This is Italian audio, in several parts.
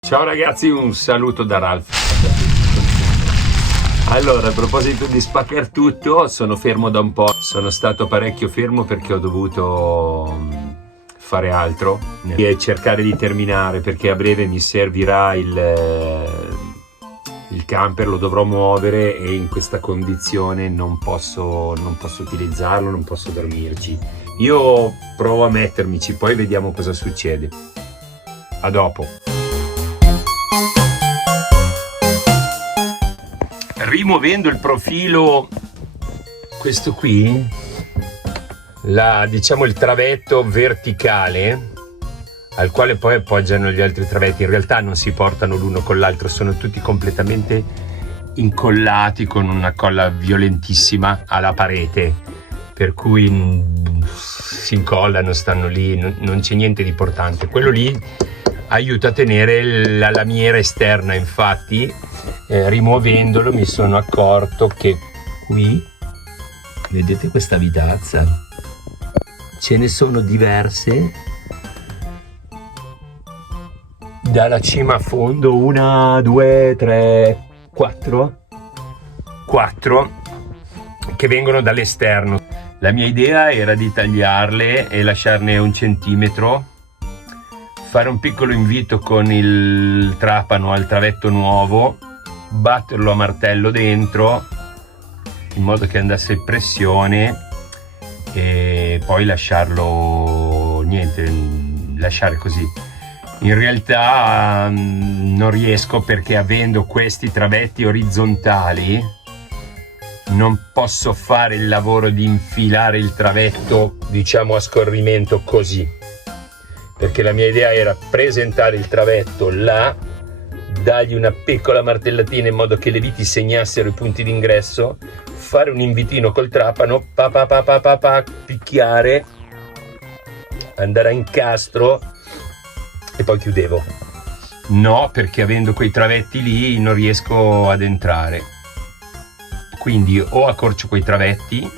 Ciao ragazzi, un saluto da Ralph. Allora, a proposito di spaccare tutto, sono fermo da un po'. Sono stato parecchio fermo perché ho dovuto fare altro e cercare di terminare, perché a breve mi servirà il camper, lo dovrò muovere e in questa condizione non posso utilizzarlo, non posso dormirci. Io provo a mettermici, poi vediamo cosa succede. A dopo. Rimuovendo il profilo, questo qui, diciamo il travetto verticale al quale poi appoggiano gli altri travetti, in realtà non si portano l'uno con l'altro, sono tutti completamente incollati con una colla violentissima alla parete, per cui si incollano, stanno lì, non c'è niente di importante. Quello lì aiuta a tenere la lamiera esterna, infatti rimuovendolo mi sono accorto che qui, vedete questa vitazza? Ce ne sono diverse dalla cima a fondo, 1, 2, 3, 4 che vengono dall'esterno. La mia idea era di tagliarle e lasciarne 1 centimetro, fare un piccolo invito con il trapano al travetto nuovo, batterlo a martello dentro in modo che andasse pressione e poi lasciarlo, lasciare così. In realtà non riesco, perché avendo questi travetti orizzontali non posso fare il lavoro di infilare il travetto, diciamo, a scorrimento così, perché la mia idea era presentare il travetto là, dargli una piccola martellatina in modo che le viti segnassero i punti d'ingresso, fare un invitino col trapano, picchiare, andare a incastro e poi chiudevo. No, perché avendo quei travetti lì non riesco ad entrare, quindi o accorcio quei travetti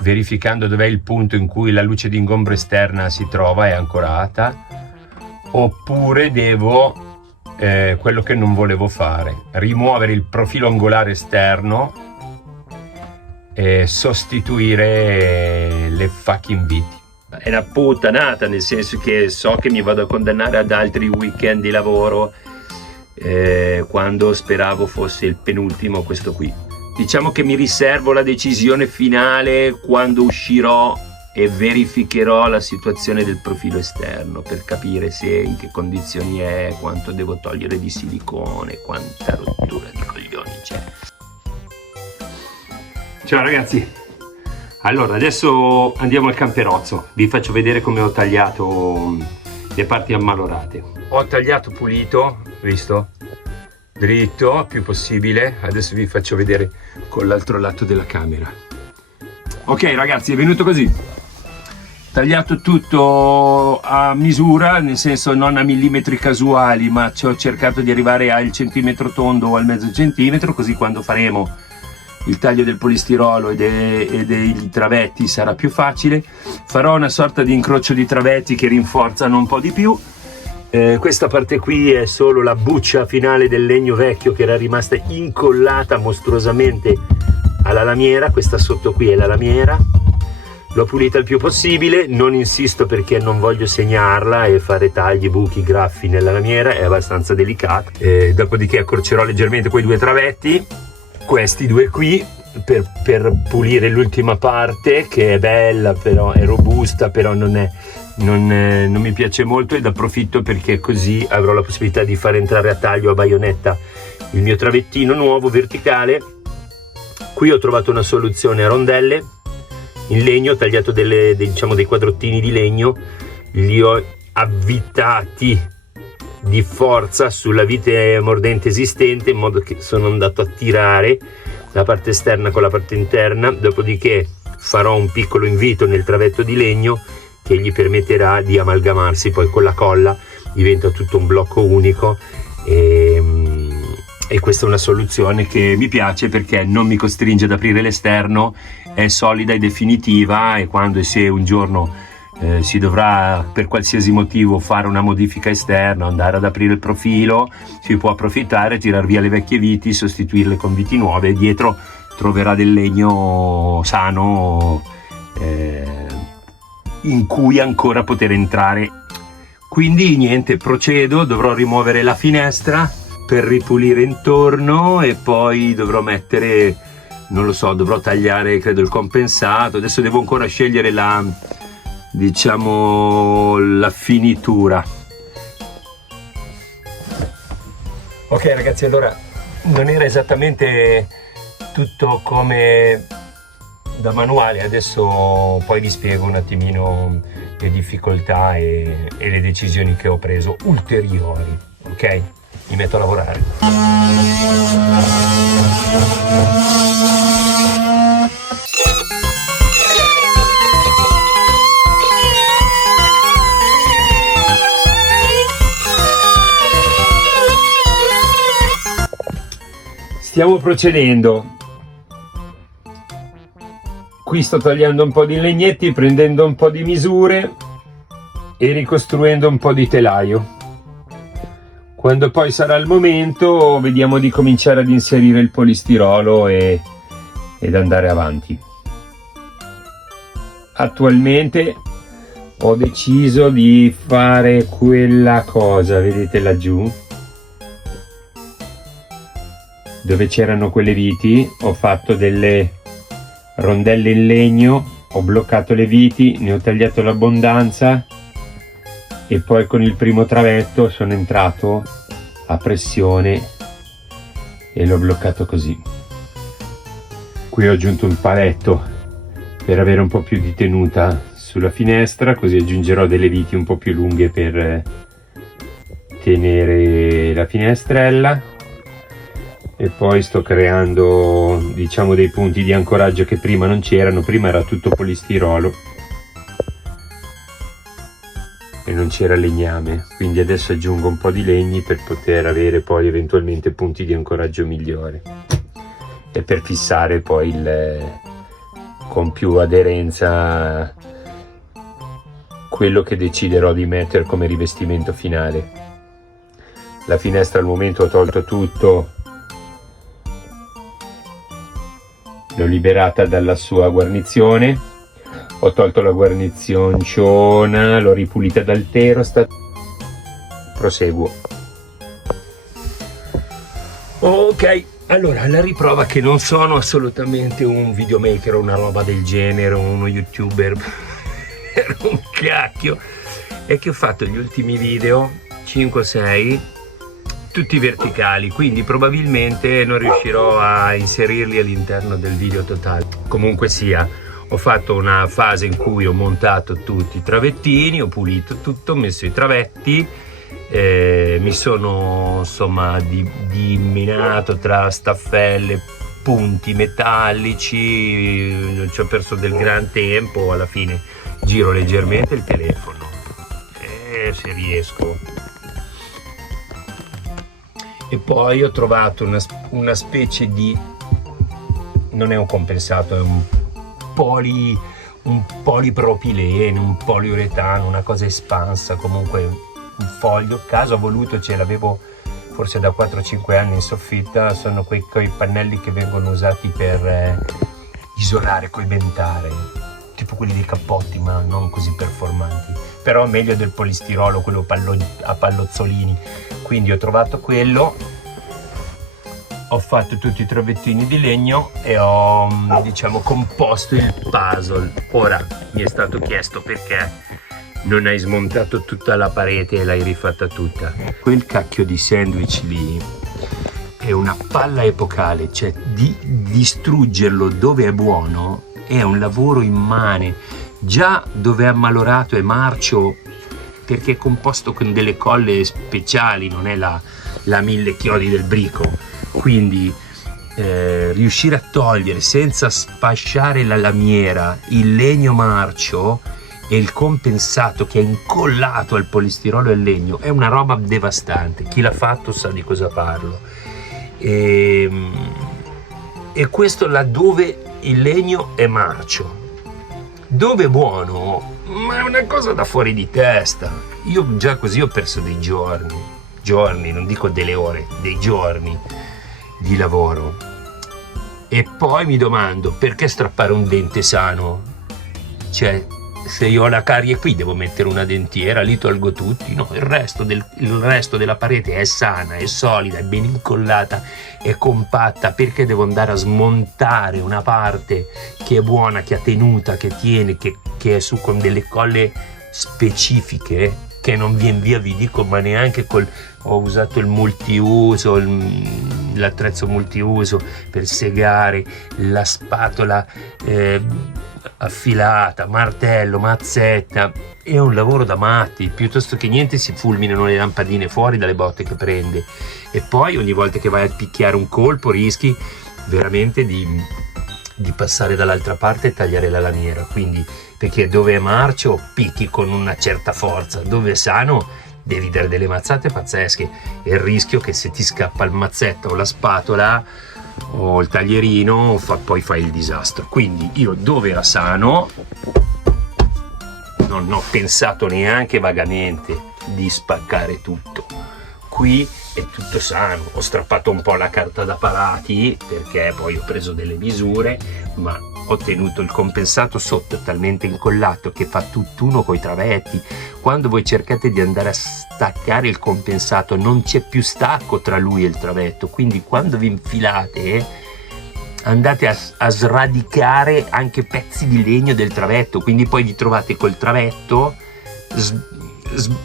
verificando dov'è il punto in cui la luce d'ingombro esterna si trova, è ancorata, oppure devo quello che non volevo fare, rimuovere il profilo angolare esterno e sostituire le fucking viti. È una puttanata, nel senso che so che mi vado a condannare ad altri weekend di lavoro quando speravo fosse il penultimo questo qui. Diciamo che mi riservo la decisione finale quando uscirò e verificherò la situazione del profilo esterno per capire in che condizioni è, quanto devo togliere di silicone, quanta rottura di coglioni c'è. Ciao ragazzi, allora adesso andiamo al camperozzo, vi faccio vedere come ho tagliato le parti ammalorate. Ho tagliato pulito, visto? Dritto, più possibile. Adesso vi faccio vedere con l'altro lato della camera. Ok ragazzi, è venuto così. Tagliato tutto a misura, nel senso non a millimetri casuali, ma ci ho cercato di arrivare al centimetro tondo o al mezzo centimetro, così quando faremo il taglio del polistirolo e dei travetti sarà più facile. Farò una sorta di incrocio di travetti che rinforzano un po' di più. Questa parte qui è solo la buccia finale del legno vecchio che era rimasta incollata mostruosamente alla lamiera. Questa sotto qui è la lamiera, l'ho pulita il più possibile, non insisto perché non voglio segnarla e fare tagli, buchi, graffi nella lamiera, è abbastanza delicata. Dopodiché accorcerò leggermente quei 2 travetti, questi 2 qui, per pulire l'ultima parte che è bella, però è robusta, però non mi piace molto, ed approfitto perché così avrò la possibilità di fare entrare a taglio a baionetta il mio travettino nuovo verticale. Qui ho trovato una soluzione a rondelle in legno, ho tagliato diciamo dei quadrottini di legno, li ho avvitati di forza sulla vite mordente esistente, in modo che sono andato a tirare la parte esterna con la parte interna. Dopodiché farò un piccolo invito nel travetto di legno che gli permetterà di amalgamarsi poi con la colla, diventa tutto un blocco unico, e questa è una soluzione che mi piace perché non mi costringe ad aprire l'esterno, è solida e definitiva, e quando e se un giorno si dovrà per qualsiasi motivo fare una modifica esterna, andare ad aprire il profilo, si può approfittare, tirar via le vecchie viti, sostituirle con viti nuove e dietro troverà del legno sano in cui ancora poter entrare. Quindi niente, procedo, dovrò rimuovere la finestra per ripulire intorno e poi dovrò mettere, non lo so, dovrò tagliare credo il compensato. Adesso devo ancora scegliere la, diciamo, la finitura. Ok ragazzi, allora non era esattamente tutto come da manuale, adesso poi vi spiego un attimino le difficoltà e le decisioni che ho preso ulteriori. Ok, mi metto a lavorare. Stiamo procedendo. Qui sto tagliando un po' di legnetti, prendendo un po' di misure e ricostruendo un po' di telaio. Quando poi sarà il momento vediamo di cominciare ad inserire il polistirolo ed andare avanti. Attualmente ho deciso di fare quella cosa, vedete laggiù? Dove c'erano quelle viti ho fatto delle rondelle in legno, ho bloccato le viti, ne ho tagliato l'abbondanza e poi con il primo travetto sono entrato a pressione e l'ho bloccato così. Qui ho aggiunto un paletto per avere un po' più di tenuta sulla finestra, così aggiungerò delle viti un po' più lunghe per tenere la finestrella. E poi sto creando, diciamo, dei punti di ancoraggio che prima non c'erano, prima era tutto polistirolo e non c'era legname, quindi adesso aggiungo un po' di legni per poter avere poi eventualmente punti di ancoraggio migliori e per fissare poi con più aderenza quello che deciderò di mettere come rivestimento finale. La finestra al momento ho tolto tutto, l'ho liberata dalla sua guarnizione, ho tolto la guarnizionciona, l'ho ripulita dal terostat. Proseguo. Ok, allora la riprova che non sono assolutamente un videomaker o una roba del genere, uno youtuber per un cacchio, è che ho fatto gli ultimi video 5-6 tutti verticali, quindi probabilmente non riuscirò a inserirli all'interno del video totale. Comunque sia, ho fatto una fase in cui ho montato tutti i travettini, ho pulito tutto, ho messo i travetti, mi sono insomma diminato tra staffelle, punti metallici, non ci ho perso del gran tempo, alla fine giro leggermente il telefono se riesco. E poi ho trovato una specie di, non è un compensato, è un polipropilene, un poliuretano, una cosa espansa, comunque un foglio. Caso ho voluto, ce l'avevo forse da 4-5 anni in soffitta, sono quei pannelli che vengono usati per isolare, coibentare, tipo quelli dei cappotti, ma non così performanti, però meglio del polistirolo, quello a pallozzolini. Quindi ho trovato quello, ho fatto tutti i travettini di legno e ho, diciamo, composto il puzzle. Ora mi è stato chiesto perché non hai smontato tutta la parete e l'hai rifatta tutta. Quel cacchio di sandwich lì è una palla epocale, cioè di distruggerlo dove è buono è un lavoro immane. Già dove è ammalorato è marcio, perché è composto con delle colle speciali, non è la 1000 chiodi del brico, quindi riuscire a togliere senza sfasciare la lamiera il legno marcio e il compensato che è incollato al polistirolo e al legno è una roba devastante. Chi l'ha fatto sa di cosa parlo, e questo laddove il legno è marcio. Dove è buono Ma è una cosa da fuori di testa. Io già così ho perso dei giorni, non dico delle ore, dei giorni di lavoro. E poi mi domando, perché strappare un dente sano? Cioè, se io ho la carie qui devo mettere una dentiera, lì tolgo tutti, no, il resto della parete è sana, è solida, è ben incollata, è compatta, perché devo andare a smontare una parte che è buona, che ha tenuta, che tiene, che è su con delle colle specifiche, che non viene via, vi dico, ma neanche ho usato il multiuso, l'attrezzo multiuso per segare, la spatola affilata, martello, mazzetta. È un lavoro da matti, piuttosto che niente si fulminano le lampadine fuori dalle botte che prende, e poi ogni volta che vai a picchiare un colpo rischi veramente di passare dall'altra parte e tagliare la lamiera. Quindi, perché dove è marcio picchi con una certa forza, dove è sano devi dare delle mazzate pazzesche, e il rischio che se ti scappa il mazzetto o la spatola o il taglierino poi fai il disastro. Quindi io, dove era sano, non ho pensato neanche vagamente di spaccare tutto. Qui è tutto sano, ho strappato un po' la carta da parati perché poi ho preso delle misure, ma ho tenuto il compensato sotto talmente incollato che fa tutt'uno coi travetti. Quando voi cercate di andare a staccare il compensato non c'è più stacco tra lui e il travetto, quindi quando vi infilate andate a sradicare anche pezzi di legno del travetto, quindi poi vi trovate col travetto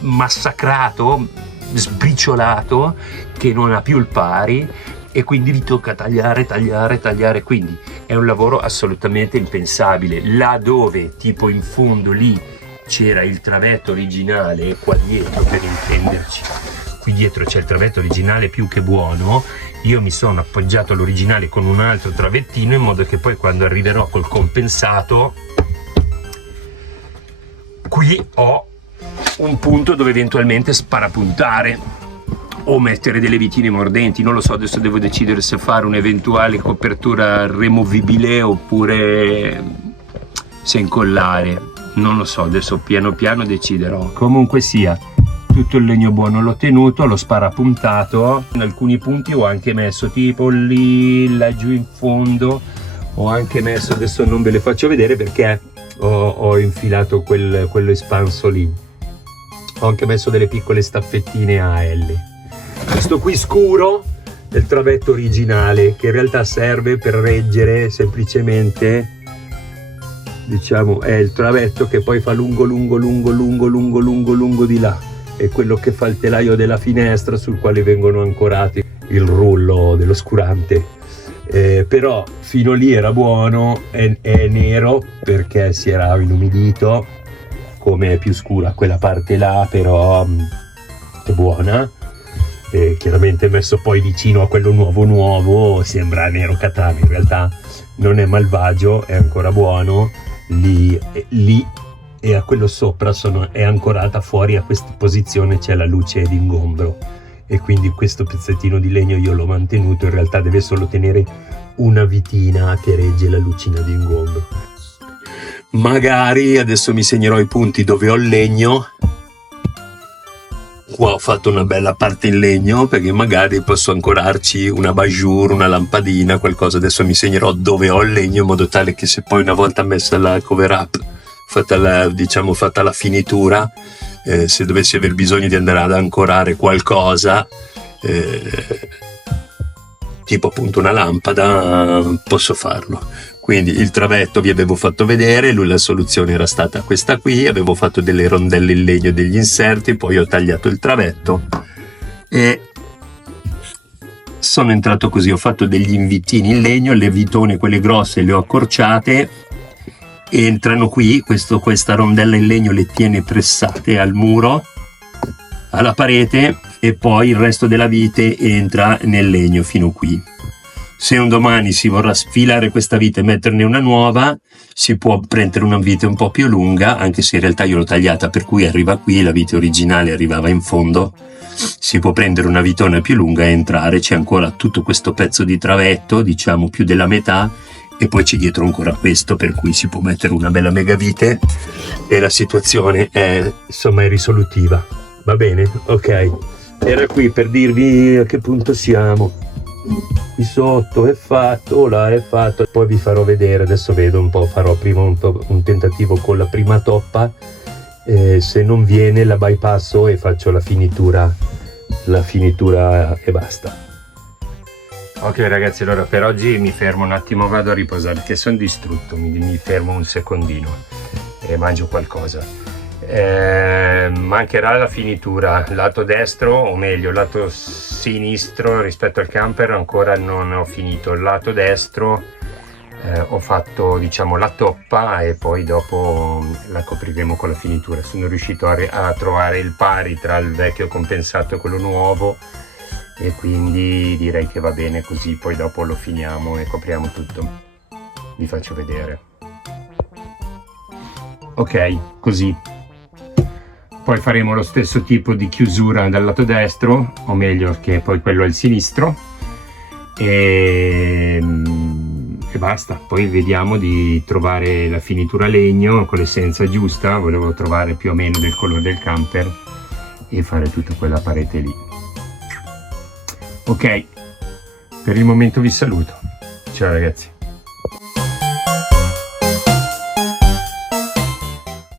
massacrato, sbriciolato, che non ha più il pari, e quindi vi tocca tagliare. Quindi è un lavoro assolutamente impensabile. Là dove tipo in fondo lì c'era il travetto originale, qua dietro, per intenderci, qui dietro c'è il travetto originale più che buono, io mi sono appoggiato all'originale con un altro travettino, in modo che poi quando arriverò col compensato qui ho un punto dove eventualmente sparapuntare o mettere delle vitine mordenti. Non lo so, adesso devo decidere se fare un'eventuale copertura removibile oppure se incollare, non lo so, adesso piano piano deciderò. Comunque sia, tutto il legno buono l'ho tenuto, l'ho sparapuntato, in alcuni punti ho anche messo tipo lì, laggiù in fondo, ho anche messo, adesso non ve le faccio vedere perché ho infilato quello espanso lì, ho anche messo delle piccole staffettine a L. Questo qui scuro è il travetto originale, che in realtà serve per reggere semplicemente, diciamo, è il travetto che poi fa lungo di là, è quello che fa il telaio della finestra sul quale vengono ancorati il rullo dell'oscurante. Però fino lì era buono, è nero perché si era inumidito, come è più scura quella parte là, però è buona. Chiaramente messo poi vicino a quello nuovo sembra nero catano, in realtà non è malvagio, è ancora buono. Lì e a quello sopra è ancorata fuori, a questa posizione c'è la luce d'ingombro, e quindi questo pezzettino di legno io l'ho mantenuto, in realtà deve solo tenere una vitina che regge la lucina d'ingombro. Magari adesso mi segnerò i punti dove ho il legno. Qua ho fatto una bella parte in legno perché magari posso ancorarci una bajour, una lampadina, qualcosa. Adesso mi segnerò dove ho il legno, in modo tale che se poi, una volta messa la cover up, fatta la finitura, se dovessi aver bisogno di andare ad ancorare qualcosa, tipo appunto una lampada, posso farlo. Quindi il travetto vi avevo fatto vedere, la soluzione era stata questa qui, avevo fatto delle rondelle in legno, degli inserti, poi ho tagliato il travetto e sono entrato così, ho fatto degli invitini in legno, le vitone quelle grosse le ho accorciate, entrano qui, questa rondella in legno le tiene pressate al muro, alla parete, e poi il resto della vite entra nel legno fino qui. Se un domani si vorrà sfilare questa vite e metterne una nuova, si può prendere una vite un po' più lunga, anche se in realtà io l'ho tagliata per cui arriva qui, la vite originale arrivava in fondo. Si può prendere una vitona più lunga e entrare, c'è ancora tutto questo pezzo di travetto, diciamo più della metà, e poi c'è dietro ancora questo, per cui si può mettere una bella megavite e la situazione è insomma è risolutiva. Va bene? Ok, era qui per dirvi a che punto siamo. Qui sotto è fatto, là è fatto, poi vi farò vedere, adesso vedo un po', farò prima un tentativo con la prima toppa, se non viene la bypasso e faccio la finitura e basta. Ok ragazzi, allora per oggi mi fermo un attimo, vado a riposare perché sono distrutto, mi fermo un secondino e mangio qualcosa. Mancherà la finitura lato destro, o meglio lato sinistro rispetto al camper, ancora non ho finito il lato destro, ho fatto diciamo la toppa e poi dopo la copriremo con la finitura. Sono riuscito a trovare il pari tra il vecchio compensato e quello nuovo e quindi direi che va bene così, poi dopo lo finiamo e copriamo tutto, vi faccio vedere. Ok, così. Poi faremo lo stesso tipo di chiusura dal lato destro, o meglio che poi quello è il sinistro, e basta. Poi vediamo di trovare la finitura legno con l'essenza giusta, volevo trovare più o meno del colore del camper e fare tutta quella parete lì. Ok, per il momento vi saluto, ciao ragazzi.